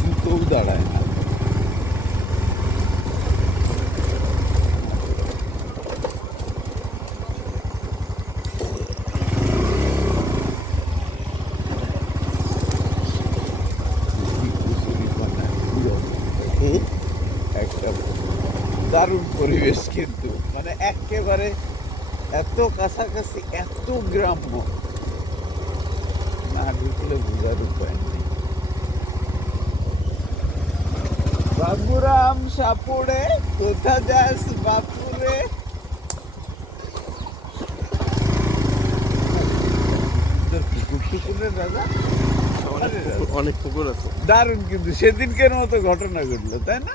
জুতোও দাঁড়ায় না দারুণ পরিবেশ কিন্তু। মানে একেবারে এত কাছাকাছি এত গ্রাম্য। না ঢুকলে বোঝার উপায় নেই। বাবুরাম সাপুড়ে কোথা যাস বাপুরে। অনেক পুকুর আছে। দারুণ কিন্তু সেদিনকের মতো ঘটনা ঘটলো তাই না?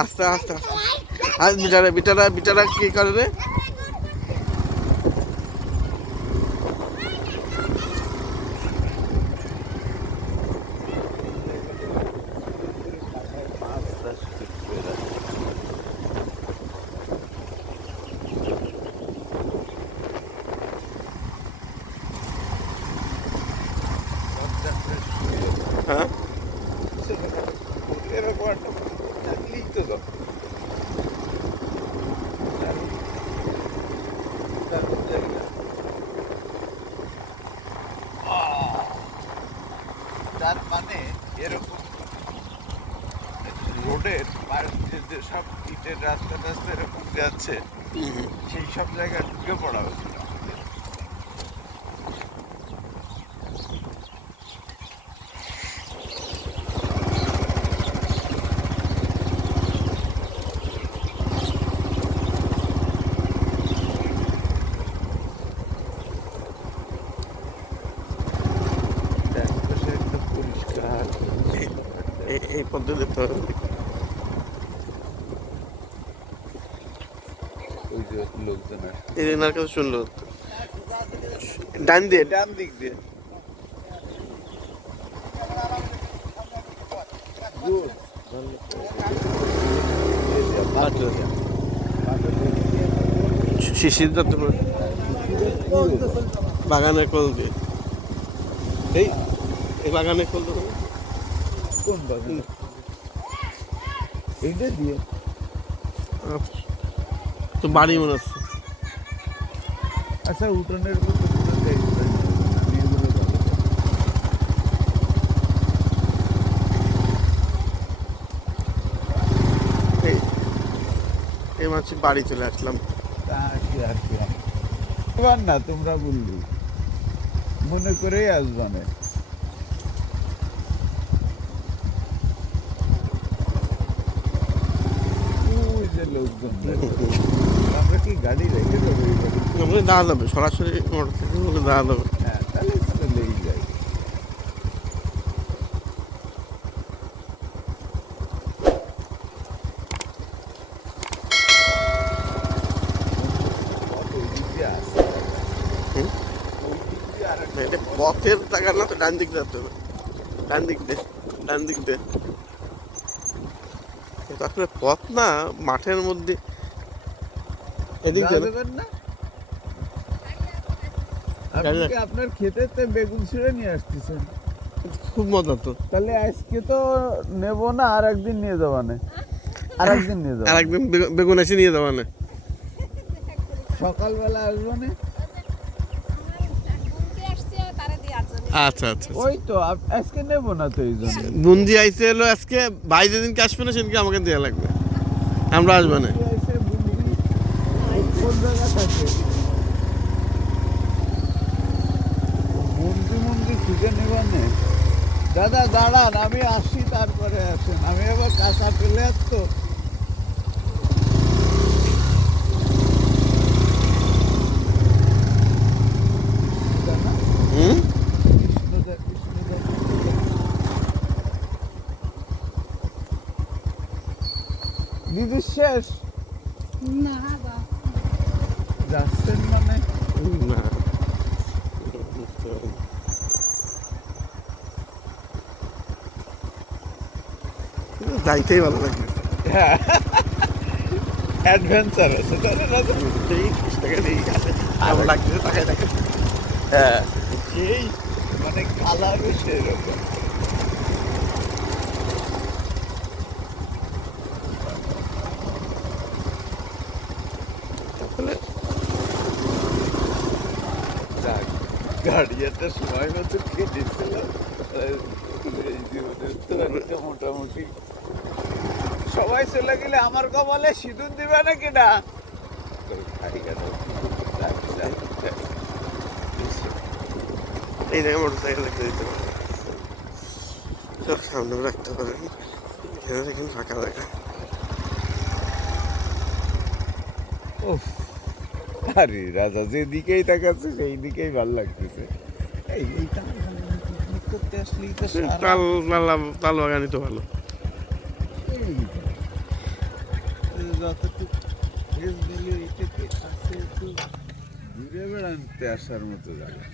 আস্তে আস্তে আস্তে। আজ বিটারা বিটারা বিটারা কি করে রে হ্যাঁ এরকম একটা থাকলেই তো যত। দারুণ। দারুণ জায়গা। আহ! তার মানে এরকম রোডের পায়ের যে যেসব ইটের রাস্তা টাস্তা এরকম যাচ্ছে সেই সব জায়গায় ঢুকে পড়া এই- এই পদ্ধতি তো ওই যে লোকজন আসে এই এনার কাছে শুনলো ডান দিয়ে। ডান দিক দিয়ে। Good. এই কল দিয়ে। এই এই বাগানের কল দিয়ে। কোন বাগান? এইটা দিয়ে। তো বাড়ি মনে হচ্ছে। আচ্ছা উঠোনের। এই এই মাছ বাড়ি চলে আসলাম। না তোমরা বললি মনে করেই আসবা না ওই যে লোকজন। আমরা কি গাড়ি রেখে দেবো? আমাকে দাঁড়া যাবে সরাসরি মোটর সাইকেল দাঁড়া যাবে হ্যাঁ তাহলে চলেই যাই দিয়ে দিয়ে এটা পথের টাকা না তো ডান দিক হবে। ডান দিক দে ডান দিক দে। আসলে পথ না মাঠের মধ্যে এদিক না। আপনার খেতেতে বেগুন ছিঁড়ে নিয়ে আসতেছেন? খুব মজা তো। তাহলে আজকে তো নেব না আর একদিন নিয়ে যাবা না। আর একদিন নিয়ে আর একদিন বেগুন এসে নিয়ে যাওয়া না। সকালবেলা আসব না। আচ্ছা আচ্ছা ওই তো আজকে নেব না তো এই জন্য। বুন্দি আইসে এলো আজকে ভাই যেদিনকে আসবে না সেদিনকে আমাকে দেওয়া লাগবে। আমরা আসব না। মন্দি মন্দি খুঁজে নেবেন না। দাদা দাঁড়ান আমি আসি তারপরে আসেন। আমি আবার কাঁচা পেলে তো দিদি শেষ? যাচ্ছেন মানে? না। যাইতেই ভালো লাগে। হ্যাঁ। অ্যাডভেঞ্চার আছে তাহলে না? এই টাকা দিয়ে গেছে। কেমন লাগছে তাকে দেখে হ্যাঁ। সেই মানে কালারও সেরকম তাহলে যাক, গাড়ি একটা সময় মতো কেটেছিলাম এই জীবনের তো একটা মোটামুটি। সবাই চলে গেলে আমার কপালে সিঁদুর দিবে নাকি না? যাক। এই জায়গায় মোটর সাইকেল রেখে দিতে সব সামনে রাখতে পারেন এখানে ফাঁকা জায়গা। উফ, আরে রাজা যেদিকেই তাকাচ্ছে সেই দিকেই ভালো লাগতেছে। তাল তাল বাগানই তো ভালো। ঘুরে বেড়াতে আসার মতো জায়গা।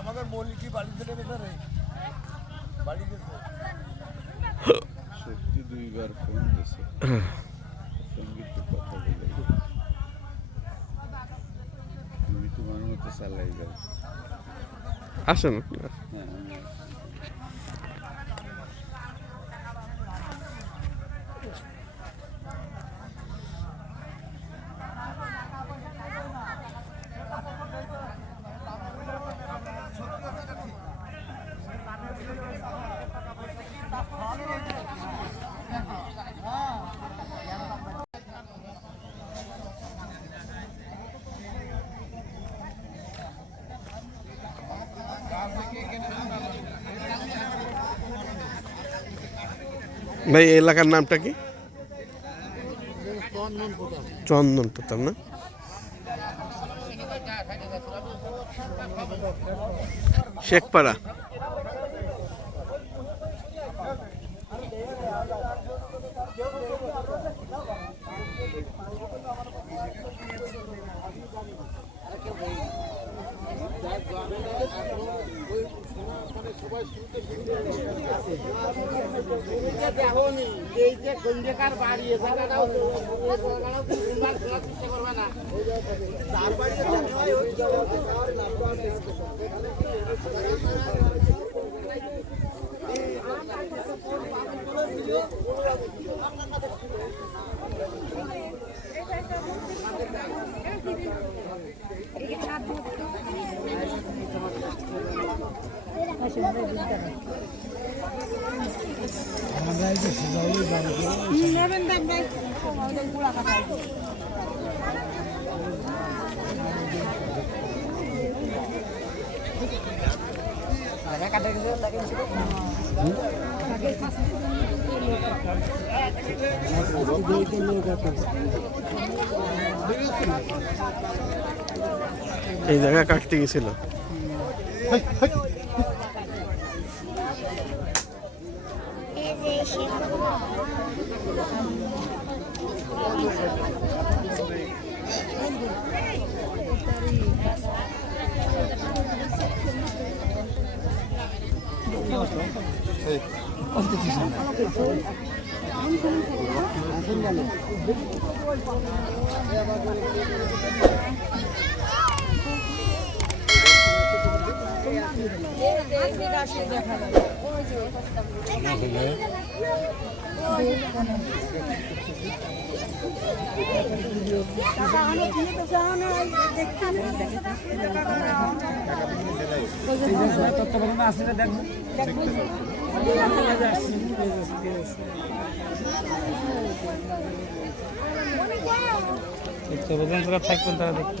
আমাদের মৌলিকি বাড়িতে নেবে রে বাড়ি গেছে। সত্যি দুইবার ফোন দিছে। সংগীত কথা বলে। তুমি তোমার মতো চালাই যাও আসেন। ভাই এলাকার নামটা কি? চন্দন প্রতাপ না? শেখপাড়া। এই যে গঞ্জেকার বাড়ি এ জায়গাটাও তো এই জায়গাটাও তো তোমরা খোলার চেষ্টা করবে না তার বাড়ি নেবেন দেখবেন আমাদের গুড়া কাটা এই জায়গা কাটতে গেছিল। তত্ত্বাবধানে আসলে দেখব তত্ত্বাবধান যারা থাকবেন তারা দেখতে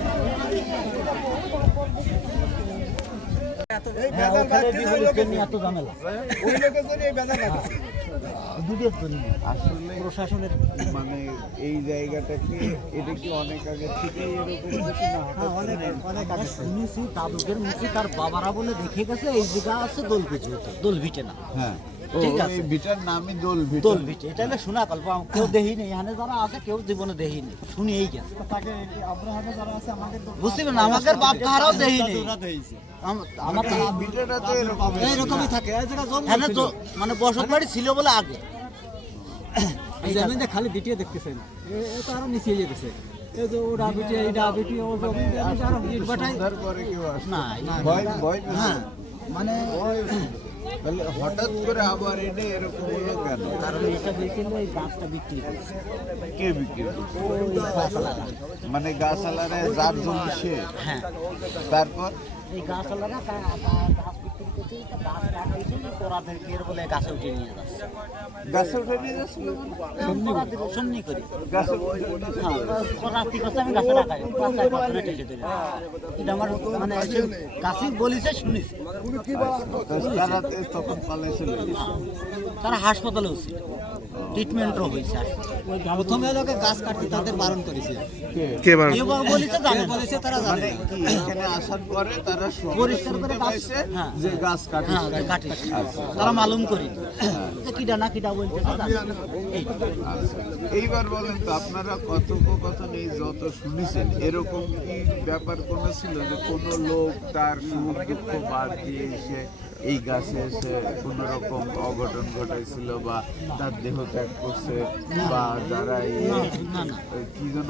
প্রশাসনের মানে এই জায়গাটাকে এটা কি অনেক আগে এরকম শুনেছি মুখে তার বাবারা বলে দেখে গেছে এই জায়গা আছে দোল পিছু দোল ভিটে না। হ্যাঁ। ঠিক আছে। ভিটার নামই দোল ভিটা। দোল ভিটে এটা হলে শোনা গল্প কেউ দেখিনি এখানে যারা আছে কেউ জীবনে দেখিনি শুনিয়েই গেছে। বুঝতে পারেন আমাদের বাপ কাহারাও দেখিনি। আম- আমার তো এই ভিটাটা তো এরকম এইরকমই থাকে মানে বসত বাড়ি ছিল বলে আগে। এই জমিন যে খালি বিটিয়ে দেখতেছেন। এ- তো আরও নিচে যেতেছে। এই? হ্যাঁ। মানে তাহলে হঠাৎ করে আবার এটা এরকম হলো কেন কারণ এটা বিক্রি এই গাছটা বিক্রি করছে কে বিক্রি করছে? ওই গাছওয়ালারা। মানে গাছ আলারে যার জন্য সে হ্যাঁ তারপর এই গাছওয়ালারা গা- গা- গাছ বিক্রি করছে তা গাছ কাটাইছে তোরাদেরকে বলে গাছে উঠে নিয়ে যাচ্ছে। গাছে উঠে নিয়ে যাচ্ছিল সন্নি করি গাছে উঠে নিয়ে যাচ্ছিল। হ্যাঁ ওরা রাত্রি করছে আমি গাছে রাখাই। পাঁচায় পাথরে ঠেকে ধরে এটা আমার মানে এসে গাছে বলিছে শুনিছে। তখন পালাইছিল তারা হাসপাতালে ছিল ট্রিটমেন্টও হয়েছে প্রথমে লোকে গাছ কাটতে তাদের বারণ করেছে। কে? কে বার কেউ বা জানে বলেছে তারা মানে জানে এখানে আসার পরে তারা পরিষ্কার করে গাছ- হ্যাঁ। যে গাছ কাটিস হ্যাঁ যে কাটিস তারা মালুম করি। কিডা না কিডা। এই। আচ্ছা। এইবার বলেন তো আপনারা কথোপকথন এই যত শুনেছেন এরকম কি ব্যাপার কোনো ছিল যে কোনো লোক তার সুখ দুঃখ বাদ দিয়ে এসে এই গাছে এসে কোনো রকম অঘটন ঘটাইছিল বা তার দেহ ত্যাগ করছে বা যারা কি যেন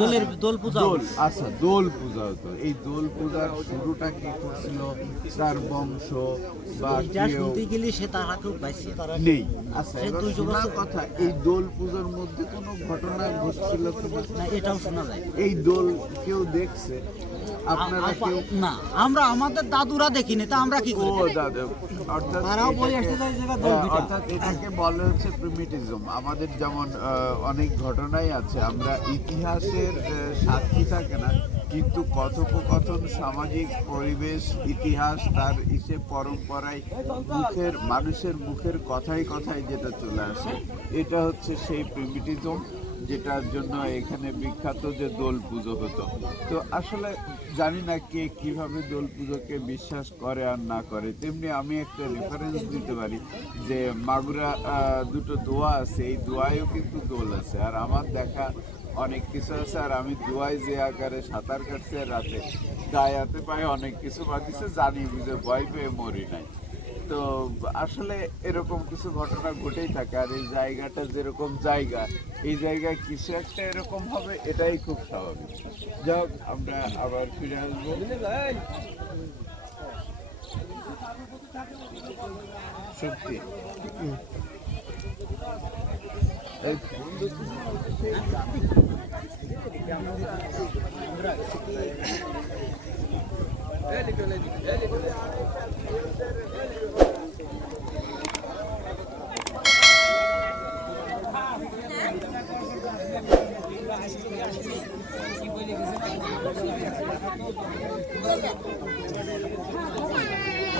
দোলের দোল পূজা আচ্ছা দোল পূজা হতো। এই দোল পূজার শুরুটা কি করছিল? তার বংশ বা গেলে সে তারা পাইছে। নেই। আচ্ছা কথা এই দোল পূজার মধ্যে কোনো ঘটনা ঘটছিল না এটাও শোনা যায়। এই দোল কেউ দেখছে? আপনারা কেউ না আমরা আমাদের দাদুরা দেখিনি তা আমরা কি করি? তারাও আসতে দোল হ্যাঁ। অর্থাৎ এটাকে বলে হচ্ছে প্রিমিটিজম। আমাদের যেমন অনেক ঘটনাই আছে আমরা ইতিহাসের সাক্ষী থাকে না কিন্তু কথোপকথন সামাজিক পরিবেশ ইতিহাস তার ইসে পরম্পরায় মুখের মানুষের মুখের কথাই কথাই যেটা চলে আসে এটা হচ্ছে সেই প্রিমিটিজম। যেটার জন্য এখানে বিখ্যাত যে দোল পুজো হতো। তো আসলে জানি না কে কীভাবে দোল পুজোকে বিশ্বাস করে আর না করে। তেমনি আমি একটা রেফারেন্স দিতে পারি যে মাগুরা দুটো দোয়া আছে। এই দোয়ায়ও কিন্তু দোল আছে। আর আমার দেখা অনেক কিছু আছে। আর আমি দোয়ায় যে আকারে সাঁতার কাটছে রাতে গায়াতে পায়ে অনেক কিছু বাঁধিছে, জানি বুঝে ভয় পেয়ে মরি নাই। তো আসলে এরকম কিছু ঘটনা ঘটেই থাকে আর এই জায়গাটা যেরকম জায়গা এই জায়গায় কিছু একটা এরকম হবে এটাই খুব স্বাভাবিক যাক আমরা আবার ফিরে আসব সত্যি এই এদিকে আসো দাদু ও দাদু দাদু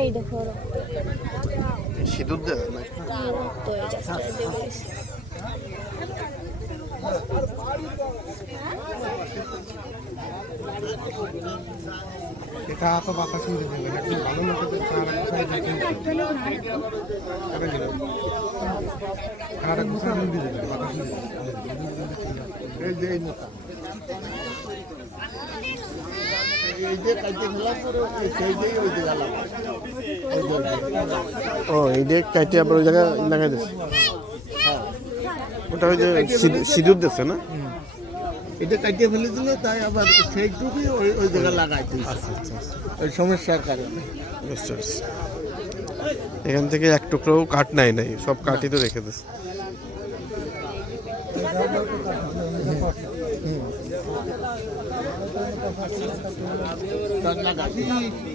এই দেখো সিঁদুর দেওয়া নাকি তো এই রাস্তায় দেখিস এটা তো বাতাস নিতে দেবে একটু ভালো লোকেদের খাওয়ার গুছাই দিতে টাকা দিল খাওয়ার গুছাই দিয়ে দেবে বাতাস নিতে এই যে এই ও এই দিয়ে কাইটে আবার ওই জায়গায় লাগাই দিচ্ছে ওটা ওই যে সিঁদুর- দিচ্ছে না? এটা কাটিয়ে ফেলে দিল তাই আবার সেইটুকুই ওই ওই জায়গায় আচ্ছা আচ্ছা আচ্ছা। ওই সমস্যার কারণে। এখান থেকে এক টুকরোও কাঠ নাই নাই সব কাঠই তো রেখে দিচ্ছে রান্নাঘাট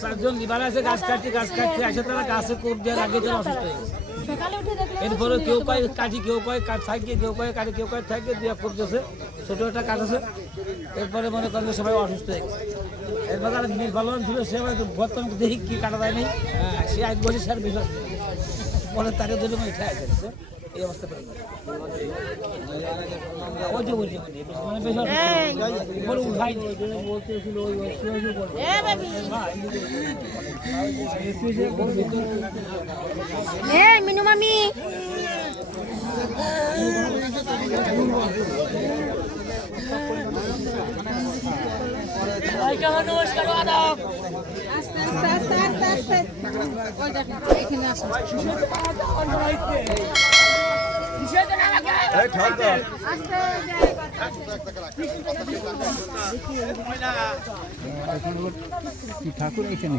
চারজন আছে, গাছ কাটছে গাছ কাটছে তারা গাছে আগে অসুস্থ উঠে এরপরে কেউ কয় কাটি কেউ কয় কাঠ থাকে কেউ কয় কাটি কেউ কয় থাকে দিয়ে করতেছে ছোটো একটা কাঠ আছে। এরপরে মনে করেন সবাই অসুস্থ হয়ে গেছে। এরপরে তারা মেয়ে ভালোবান ছিল, সে বর্তমানে দেখি কি কাটা যায় নাই। সে আজ বসে স্যার বিশ্বাস পরে তাকে দিলে আছে এই অবস্থা করে ওই যে ওই যে মানে বেশ বলে উঠাই নি, ওই জন্য বলতেছিল ওই ওই শুয়ে শুয়ে বলে। ভাই, শুয়ে শুয়ে এ মিনু মামি। আস্তে আস্তে আস্তে আস্তে আস্তে ওই দেখেন এখানে আসুন ঠাকুর। এখানে